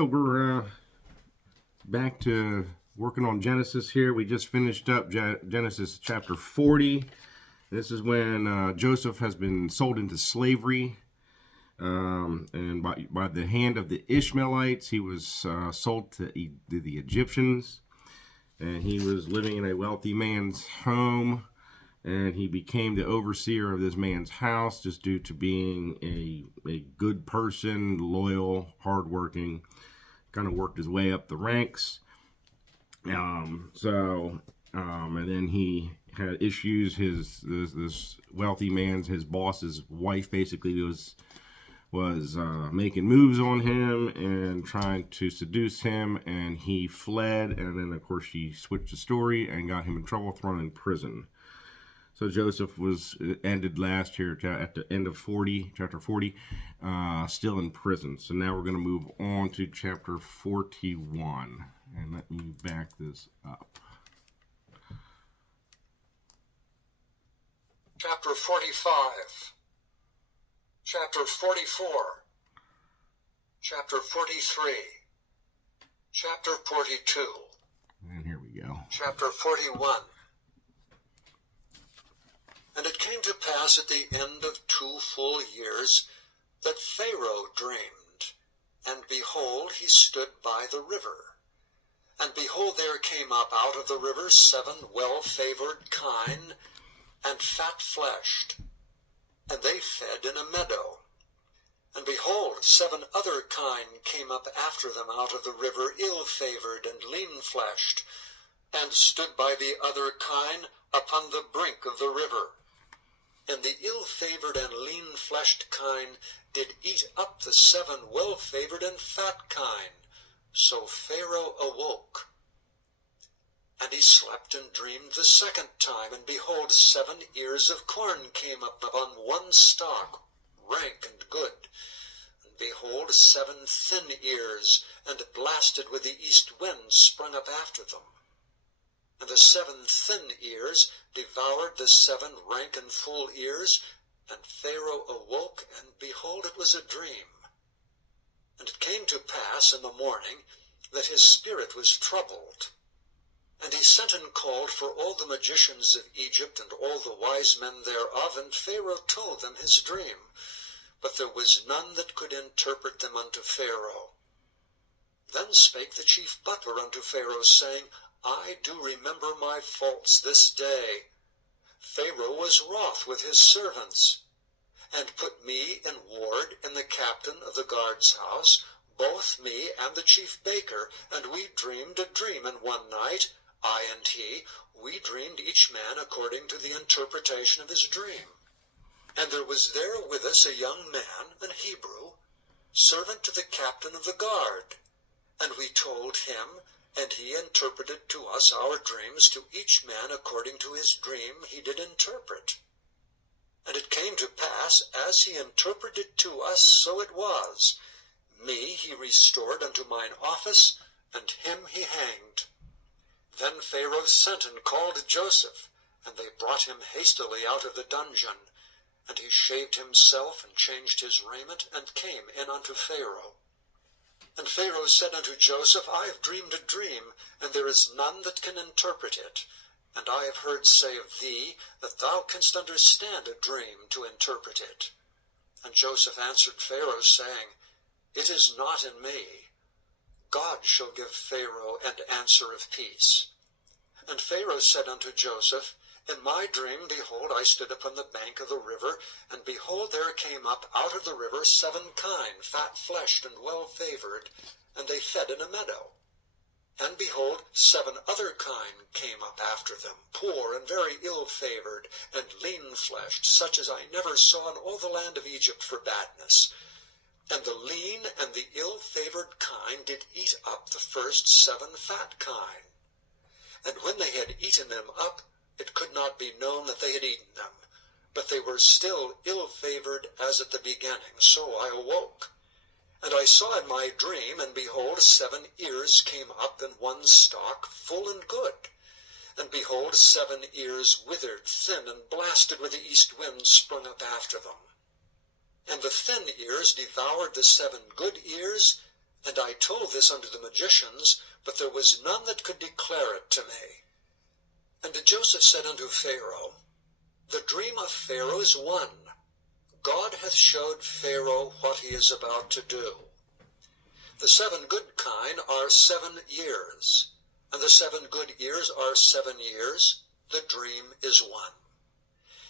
Hello, we're back to working on Genesis here. We just finished up Genesis chapter 40. This is when Joseph has been sold into slavery, and by the hand of the Ishmaelites. He was sold to the Egyptians, and he was living in a wealthy man's home, and he became the overseer of this man's house just due to being a good person, loyal, hardworking. Kind of worked his way up the ranks. And then he had issues. This wealthy man's, his boss's wife, basically was making moves on him and trying to seduce him, and he fled. And then, of course, she switched the story and got him in trouble, thrown in prison. So Joseph was ended last year at the end of chapter 40, still in prison. So now we're going to move on to chapter 41. And let me back this up. Chapter 45, chapter 44, chapter 43, chapter 42. And here we go. Chapter 41. And it came to pass at the end of 2 full years that Pharaoh dreamed, and behold, he stood by the river. And behold, there came up out of the river 7 well-favored kine, and fat-fleshed, and they fed in a meadow. And behold, 7 other kine came up after them out of the river, ill-favored and lean-fleshed, and stood by the other kine upon the brink of the river. And the ill-favored and lean-fleshed kine did eat up the 7 well-favored and fat kine. So Pharaoh awoke. And he slept and dreamed the second time, and behold, 7 ears of corn came up upon one stalk, rank and good. And behold, 7 thin ears, and blasted with the east wind, sprung up after them. And the 7 thin ears devoured the 7 rank and full ears, and Pharaoh awoke, and behold, it was a dream. And it came to pass in the morning that his spirit was troubled. And he sent and called for all the magicians of Egypt and all the wise men thereof, and Pharaoh told them his dream. But there was none that could interpret them unto Pharaoh. Then spake the chief butler unto Pharaoh, saying, I do remember my faults this day. Pharaoh was wroth with his servants, and put me in ward in the captain of the guard's house, both me and the chief baker, and we dreamed a dream in one night, I and he, we dreamed each man according to the interpretation of his dream. And there was there with us a young man, an Hebrew, servant to the captain of the guard, and we told him, and he interpreted to us our dreams, to each man according to his dream he did interpret. And it came to pass, as he interpreted to us, so it was. Me he restored unto mine office, and him he hanged. Then Pharaoh sent and called Joseph, and they brought him hastily out of the dungeon. And he shaved himself, and changed his raiment, and came in unto Pharaoh. And Pharaoh said unto Joseph, I have dreamed a dream, and there is none that can interpret it. And I have heard say of thee, that thou canst understand a dream to interpret it. And Joseph answered Pharaoh, saying, It is not in me. God shall give Pharaoh an answer of peace. And Pharaoh said unto Joseph, In my dream, behold, I stood upon the bank of the river, and behold, there came up out of the river 7 kine, fat-fleshed and well-favored, and they fed in a meadow. And behold, 7 other kine came up after them, poor and very ill-favored, and lean-fleshed, such as I never saw in all the land of Egypt for badness. And the lean and the ill-favored kine did eat up the first 7 fat kine. And when they had eaten them up, it could not be known that they had eaten them, but they were still ill-favored as at the beginning. So I awoke. And I saw in my dream, and behold, 7 ears came up in one stalk, full and good. And behold, 7 ears withered, thin, and blasted with the east wind, sprung up after them. And the thin ears devoured the 7 good ears, And I told this unto the magicians, but there was none that could declare it to me. And Joseph said unto Pharaoh, The dream of Pharaoh is one. God hath showed Pharaoh what he is about to do. The 7 good kine are 7 years, and the 7 good ears are 7 years. The dream is one.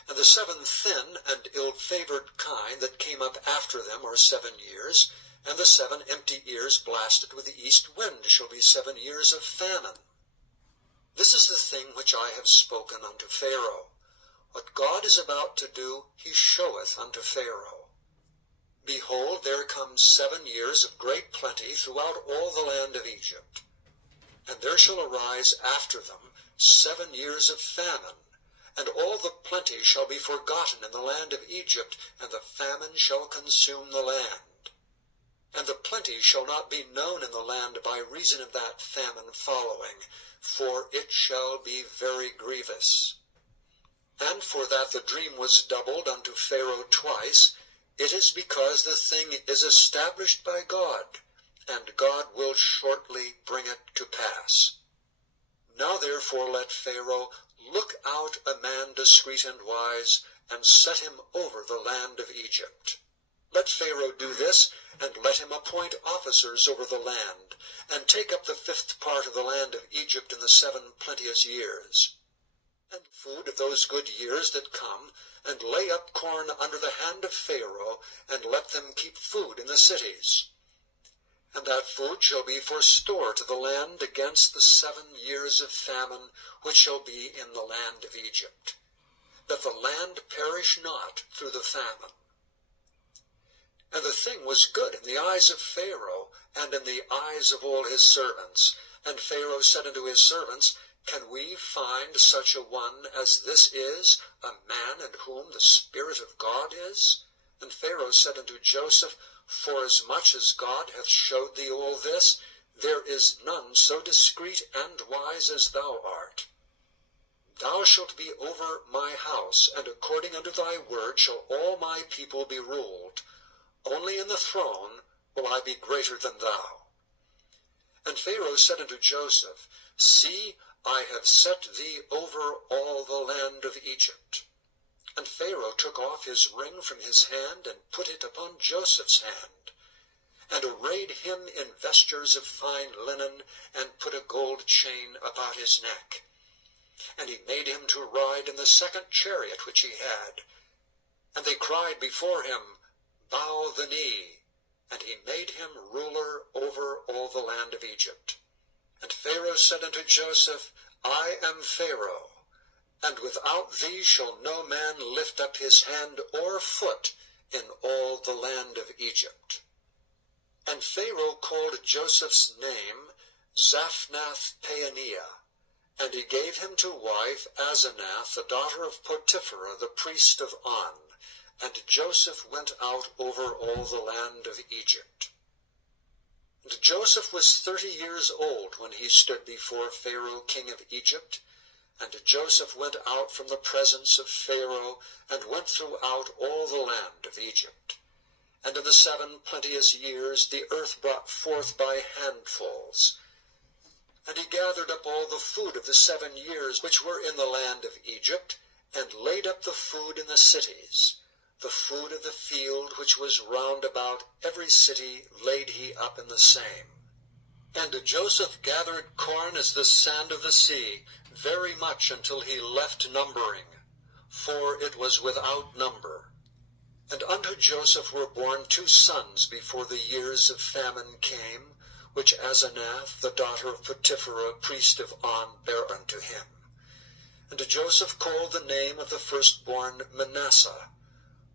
And the 7 thin and ill-favored kine that came up after them are 7 years, and the 7 empty ears blasted with the east wind shall be 7 years of famine. This is the thing which I have spoken unto Pharaoh. What God is about to do, he showeth unto Pharaoh. Behold, there come 7 years of great plenty throughout all the land of Egypt. And there shall arise after them 7 years of famine, and all the plenty shall be forgotten in the land of Egypt, and the famine shall consume the land. And the plenty shall not be known in the land by reason of that famine following, for it shall be very grievous. And for that the dream was doubled unto Pharaoh twice, it is because the thing is established by God, and God will shortly bring it to pass. Now therefore let Pharaoh look out a man discreet and wise, and set him over the land of Egypt. Let Pharaoh do this, and let him appoint officers over the land, and take up the 5th part of the land of Egypt in the 7 plenteous years, and food of those good years that come, and lay up corn under the hand of Pharaoh, and let them keep food in the cities. And that food shall be for store to the land against the 7 years of famine which shall be in the land of Egypt, that the land perish not through the famine. And the thing was good in the eyes of Pharaoh, and in the eyes of all his servants. And Pharaoh said unto his servants, Can we find such a one as this is, a man in whom the Spirit of God is? And Pharaoh said unto Joseph, Forasmuch as God hath showed thee all this, there is none so discreet and wise as thou art. Thou shalt be over my house, and according unto thy word shall all my people be ruled. Only in the throne will I be greater than thou. And Pharaoh said unto Joseph, See, I have set thee over all the land of Egypt. And Pharaoh took off his ring from his hand, and put it upon Joseph's hand, and arrayed him in vestures of fine linen, and put a gold chain about his neck. And he made him to ride in the 2nd chariot which he had. And they cried before him, Bow the knee. And he made him ruler over all the land of Egypt. And Pharaoh said unto Joseph, I am Pharaoh, and without thee shall no man lift up his hand or foot in all the land of Egypt. And Pharaoh called Joseph's name Zaphnath-Paaneah, and he gave him to wife Asenath, the daughter of Potiphera, the priest of On. And Joseph went out over all the land of Egypt. And Joseph was 30 years old when he stood before Pharaoh king of Egypt. And Joseph went out from the presence of Pharaoh, and went throughout all the land of Egypt. And in the 7 plenteous years the earth brought forth by handfuls. And he gathered up all the food of the 7 years which were in the land of Egypt, and laid up the food in the cities. The food of the field which was round about every city laid he up in the same. And Joseph gathered corn as the sand of the sea, very much until he left numbering, for it was without number. And unto Joseph were born 2 sons before the years of famine came, which Asenath, the daughter of Potiphera, priest of On, bare unto him. And Joseph called the name of the firstborn Manasseh,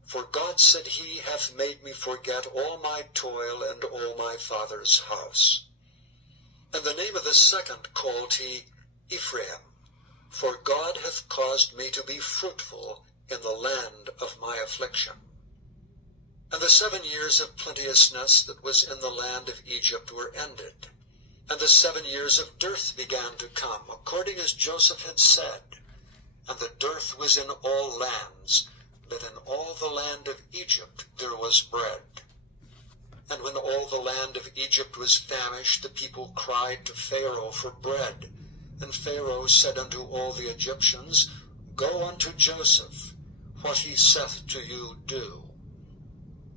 for God said, He hath made me forget all my toil and all my father's house. And the name of the second called he Ephraim, for God hath caused me to be fruitful in the land of my affliction. And the 7 years of plenteousness that was in the land of Egypt were ended, and the 7 years of dearth began to come, according as Joseph had said. And the dearth was in all lands, but in all the land of Egypt there was bread. And when all the land of Egypt was famished, the people cried to Pharaoh for bread. And Pharaoh said unto all the Egyptians, Go unto Joseph, what he saith to you do.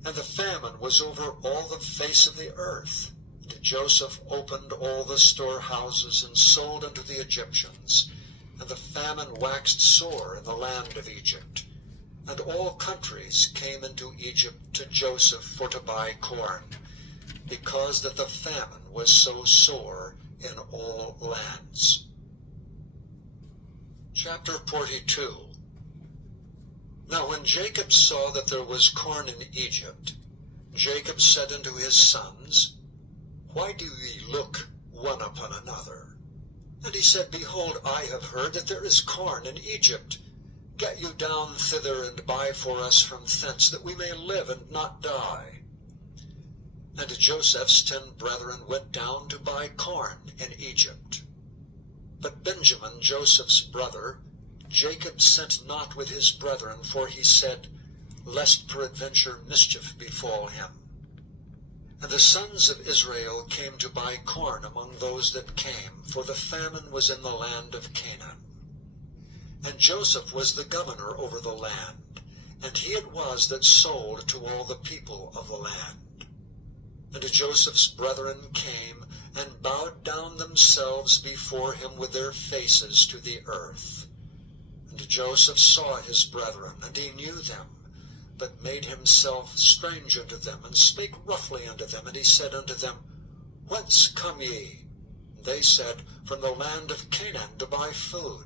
And the famine was over all the face of the earth. And Joseph opened all the storehouses, and sold unto the Egyptians. And the famine waxed sore in the land of Egypt. And all countries came into Egypt to Joseph for to buy corn, because that the famine was so sore in all lands. Chapter 42. Now when Jacob saw that there was corn in Egypt, Jacob said unto his sons, Why do ye look one upon another? And he said, Behold, I have heard that there is corn in Egypt. Get you down thither, and buy for us from thence, that we may live and not die. And Joseph's 10 brethren went down to buy corn in Egypt. But Benjamin, Joseph's brother, Jacob sent not with his brethren, for he said, Lest peradventure mischief befall him. And the sons of Israel came to buy corn among those that came, for the famine was in the land of Canaan. And Joseph was the governor over the land, and he it was that sold to all the people of the land. And Joseph's brethren came, and bowed down themselves before him with their faces to the earth. And Joseph saw his brethren, and he knew them, but made himself strange unto them, and spake roughly unto them. And he said unto them, Whence come ye? And they said, From the land of Canaan to buy food.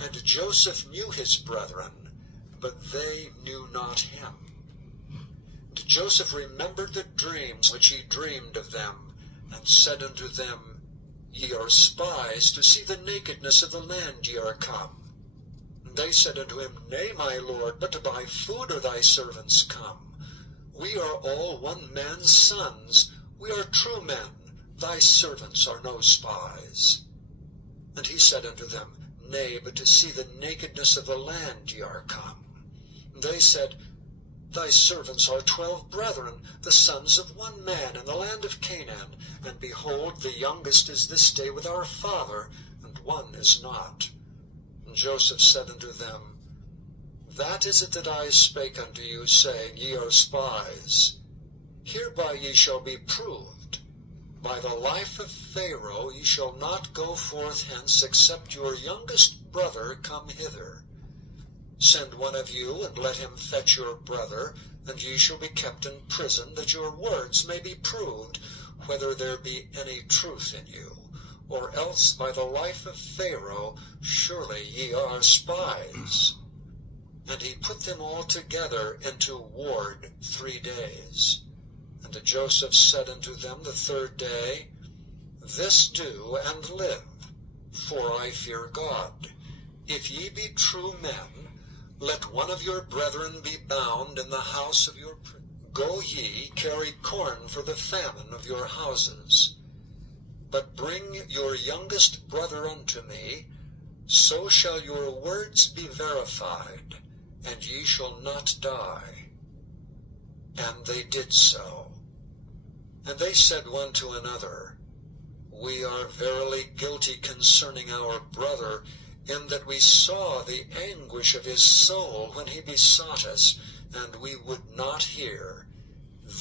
And Joseph knew his brethren, but they knew not him. And Joseph remembered the dreams which he dreamed of them, and said unto them, Ye are spies, to see the nakedness of the land ye are come. And they said unto him, Nay, my lord, but to buy food are thy servants come. We are all one man's sons, we are true men, thy servants are no spies. And he said unto them, Nay, but to see the nakedness of the land ye are come. And they said, Thy servants are 12 brethren, the sons of one man in the land of Canaan, and behold, the youngest is this day with our father, and one is not. And Joseph said unto them, That is it that I spake unto you, saying, Ye are spies. Hereby ye shall be proved. By the life of Pharaoh ye shall not go forth hence, except your youngest brother come hither. Send one of you, and let him fetch your brother, and ye shall be kept in prison, that your words may be proved, whether there be any truth in you. Or else by the life of Pharaoh surely ye are spies. And he put them all together into ward 3 days. And Joseph said unto them the 3rd day, This do, and live, for I fear God. If ye be true men, let one of your brethren be bound in the house of your prince. Go ye, carry corn for the famine of your houses. But bring your youngest brother unto me, so shall your words be verified, and ye shall not die. And they did so. And they said one to another, We are verily guilty concerning our brother, in that we saw the anguish of his soul when he besought us, and we would not hear.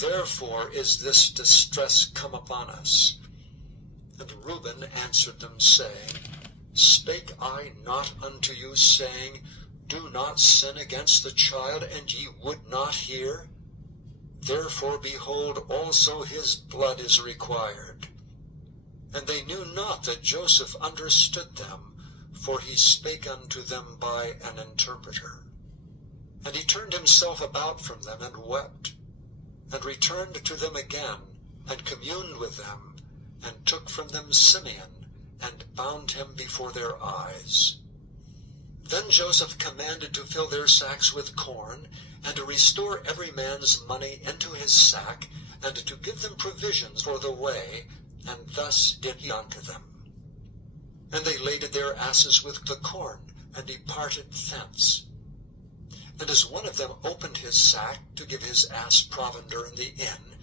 Therefore is this distress come upon us. And Reuben answered them, saying, Spake I not unto you, saying, Do not sin against the child, and ye would not hear? Therefore, behold, also his blood is required. And they knew not that Joseph understood them, for he spake unto them by an interpreter. And he turned himself about from them, and wept, and returned to them again, and communed with them, and took from them Simeon, and bound him before their eyes. Then Joseph commanded to fill their sacks with corn, and to restore every man's money into his sack, and to give them provisions for the way, and thus did he unto them. And they laded their asses with the corn, and departed thence. And as one of them opened his sack to give his ass provender in the inn,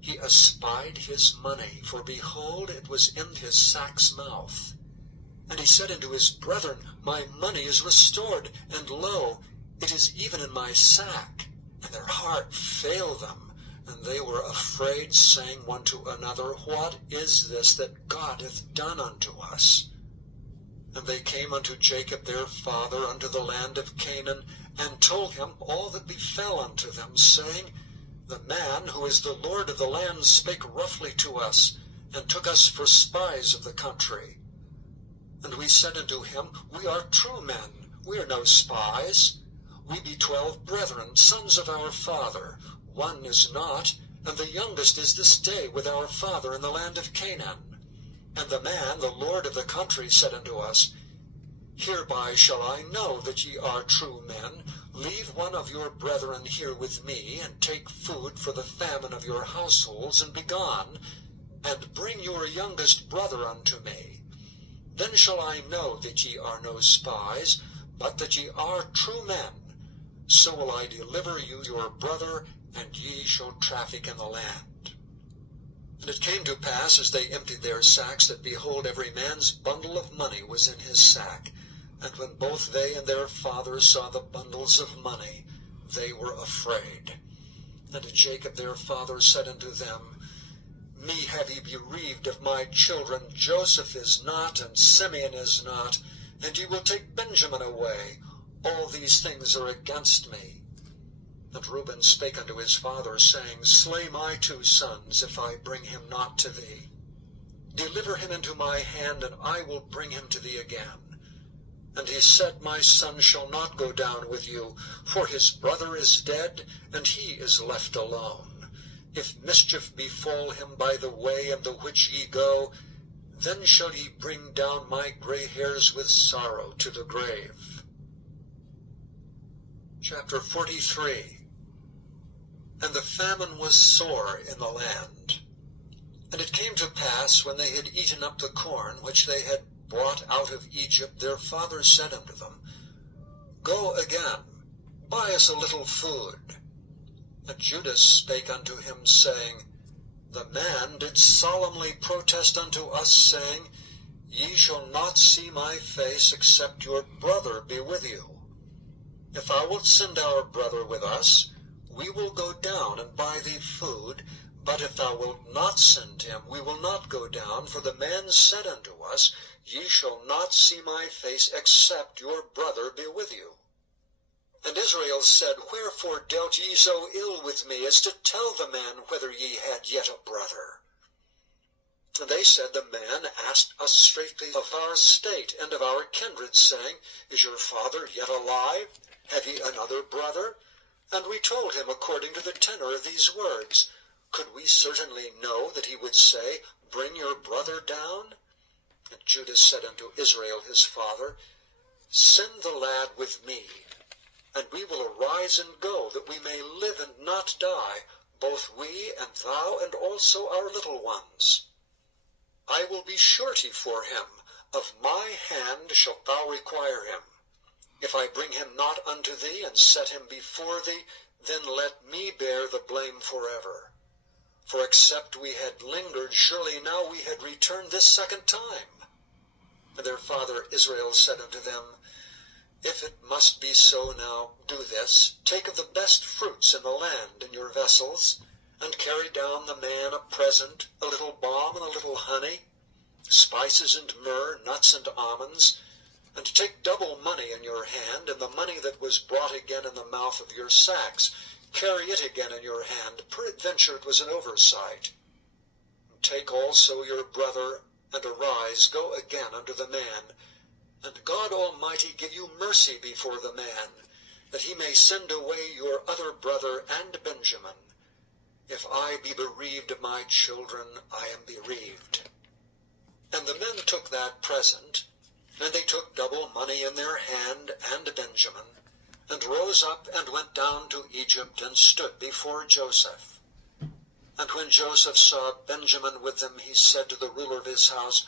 he espied his money, for behold, it was in his sack's mouth. And he said unto his brethren, My money is restored, and lo, it is even in my sack. And their heart failed them, and they were afraid, saying one to another, What is this that God hath done unto us? And they came unto Jacob their father unto the land of Canaan, and told him all that befell unto them, saying, The man who is the Lord of the land spake roughly to us, and took us for spies of the country. And we said unto him, We are true men, we are no spies. We be 12 brethren, sons of our father. One is not, and the youngest is this day with our father in the land of Canaan. And the man, the lord of the country, said unto us, Hereby shall I know that ye are true men. Leave one of your brethren here with me, and take food for the famine of your households, and be gone, and bring your youngest brother unto me. Then shall I know that ye are no spies, but that ye are true men. So will I deliver you your brother, and ye shall traffic in the land. And it came to pass, as they emptied their sacks, that behold, every man's bundle of money was in his sack. And when both they and their father saw the bundles of money, they were afraid. And Jacob their father said unto them, Me have ye bereaved of my children. Joseph is not, and Simeon is not, and ye will take Benjamin away. All these things are against me. And Reuben spake unto his father, saying, Slay my 2 sons, if I bring him not to thee. Deliver him into my hand, and I will bring him to thee again. And he said, My son shall not go down with you, for his brother is dead, and he is left alone. If mischief befall him by the way in the which ye go, then shall ye bring down my gray hairs with sorrow to the grave. Chapter 43. And the famine was sore in the land. And it came to pass, when they had eaten up the corn which they had brought out of Egypt, their father said unto them, Go again, buy us a little food. And Judas spake unto him, saying, The man did solemnly protest unto us, saying, Ye shall not see my face, except your brother be with you. If thou wilt send our brother with us, we will go down and buy thee food. But if thou wilt not send him, we will not go down. For the man said unto us, Ye shall not see my face, except your brother be with you. And Israel said, Wherefore dealt ye so ill with me, as to tell the man whether ye had yet a brother? And they said, The man asked us straightly of our state and of our kindred, saying, Is your father yet alive? Have ye another brother? And we told him according to the tenor of these words. Could we certainly know that he would say, Bring your brother down? And Judas said unto Israel his father, Send the lad with me, and we will arise and go, that we may live and not die, both we and thou, and also our little ones. I will be surety for him. Of my hand shalt thou require him. If I bring him not unto thee, and set him before thee, then let me bear the blame forever. For except we had lingered, surely now we had returned this second time. And their father Israel said unto them, If it must be so now, do this. Take of the best fruits in the land in your vessels, and carry down the man a present, a little balm and a little honey, spices and myrrh, nuts and almonds, and take double money in your hand, and the money that was brought again in the mouth of your sacks, carry it again in your hand, peradventure it was an oversight. And take also your brother, and arise, go again unto the man, and God Almighty give you mercy before the man, that he may send away your other brother and Benjamin. If I be bereaved of my children, I am bereaved. And the men took that present, and they took double money in their hand and Benjamin, and rose up and went down to Egypt, and stood before Joseph. And when Joseph saw Benjamin with them, he said to the ruler of his house,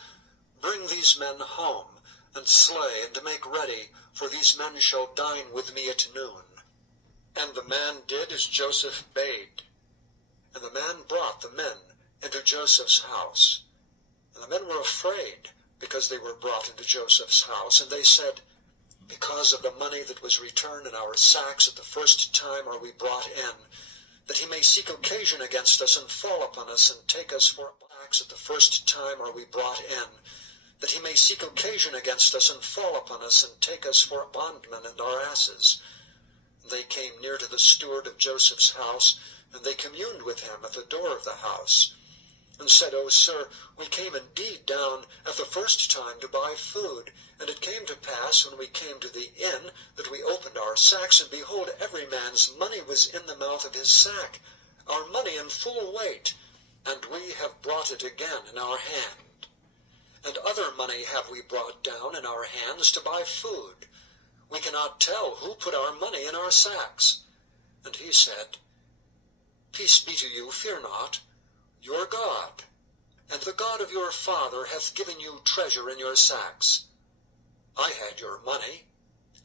Bring these men home, and slay, and make ready, for these men shall dine with me at noon. And the man did as Joseph bade. And the man brought the men into Joseph's house. And the men were afraid, because they were brought into Joseph's house. And they said, Because of the money that was returned in our sacks at the first time are we brought in, that he may seek occasion against us and fall upon us and take us for sacks at the first time are we brought in, that he may seek occasion against us and fall upon us and take us for bondmen and our asses. And they came near to the steward of Joseph's house, and they communed with him at the door of the house, and said, O sir, we came indeed down at the first time to buy food. And it came to pass, when we came to the inn, that we opened our sacks, and behold, every man's money was in the mouth of his sack, our money in full weight, and we have brought it again in our hand. And other money have we brought down in our hands to buy food. We cannot tell who put our money in our sacks. And he said, Peace be to you, fear not. Your God, and the God of your father, hath given you treasure in your sacks. I had your money.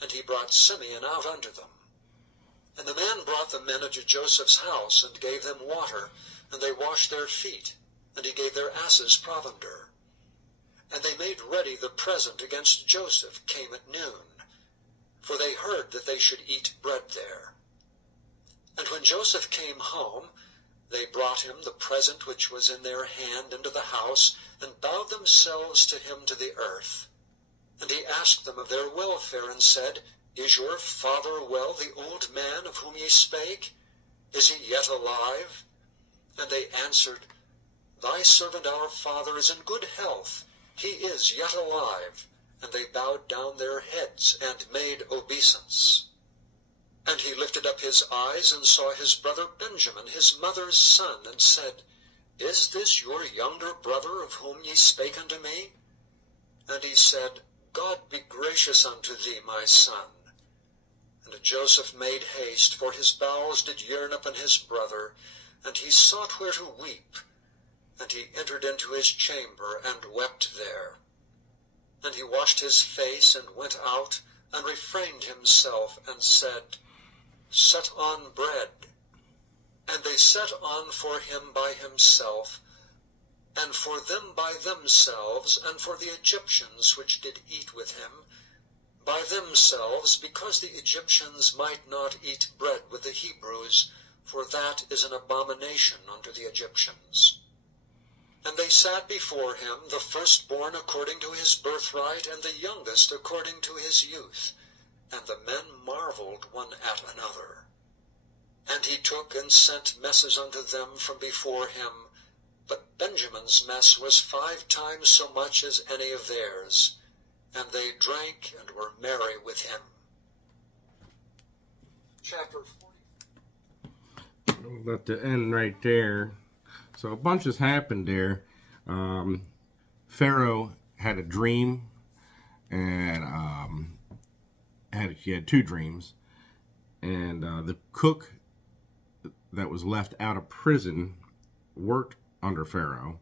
And he brought Simeon out unto them. And the man brought the men into Joseph's house, and gave them water, and they washed their feet, and he gave their asses provender. And they made ready the present against Joseph came at noon, for they heard that they should eat bread there. And when Joseph came home, they brought him the present which was in their hand into the house, and bowed themselves to him to the earth. And he asked them of their welfare, and said, Is your father well, the old man of whom ye spake? Is he yet alive? And they answered, Thy servant our father is in good health, he is yet alive. And they bowed down their heads, and made obeisance. And he lifted up his eyes, and saw his brother Benjamin, his mother's son, and said, Is this your younger brother, of whom ye spake unto me? And he said, God be gracious unto thee, my son. And Joseph made haste, for his bowels did yearn upon his brother, and he sought where to weep. And he entered into his chamber, and wept there. And he washed his face, and went out, and refrained himself, and said, Set on bread. And they set on for him by himself, and for them by themselves, and for the Egyptians which did eat with him, by themselves, because the Egyptians might not eat bread with the Hebrews, for that is an abomination unto the Egyptians. And they sat before him, the firstborn according to his birthright, and the youngest according to his youth. And the men marveled one at another. And he took and sent messes unto them from before him, but Benjamin's mess was 5 times so much as any of theirs. And they drank and were merry with him. Chapter 40. I'll let the end right there. So a bunch has happened there. Pharaoh had a dream, and he had 2 dreams. And the cook that was left out of prison worked under Pharaoh,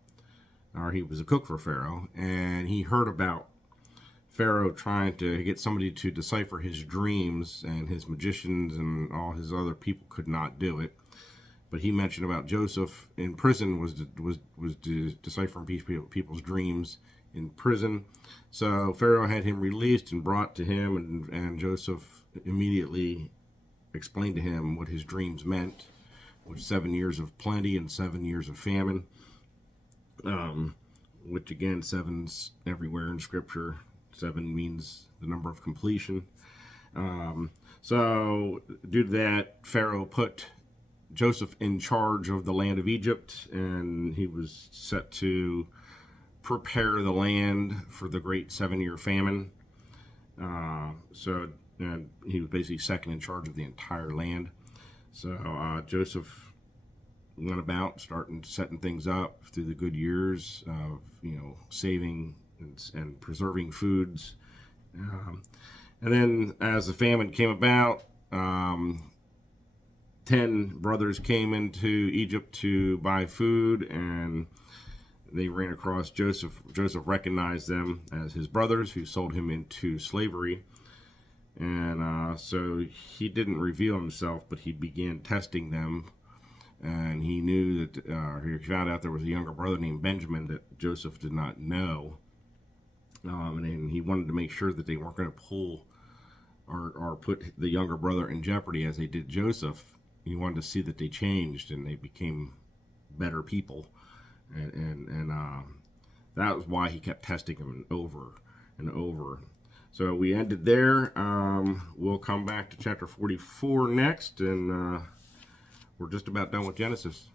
or he was a cook for Pharaoh, and he heard about Pharaoh trying to get somebody to decipher his dreams, and his magicians and all his other people could not do it. But he mentioned about Joseph in prison was deciphering people's dreams in prison. So Pharaoh had him released and brought to him, and Joseph immediately explained to him what his dreams meant, which 7 years of plenty and 7 years of famine. Which again, 7's everywhere in Scripture. 7 means the number of completion. So due to that, Pharaoh put Joseph in charge of the land of Egypt, and he was set to prepare the land for the great 7-year famine. So he was basically second in charge of the entire land. So Joseph went about setting things up through the good years of saving and preserving foods. And then as the famine came about, 10 brothers came into Egypt to buy food, and they ran across Joseph. Joseph recognized them as his brothers, who sold him into slavery. And so he didn't reveal himself, but he began testing them and he knew that he found out there was a younger brother named Benjamin that Joseph did not know, and he wanted to make sure that they weren't going to pull or put the younger brother in jeopardy as they did Joseph. He wanted to see that they changed and they became better people, and that was why he kept testing him over and over. So we ended there. We'll come back to chapter 44 next, and we're just about done with Genesis.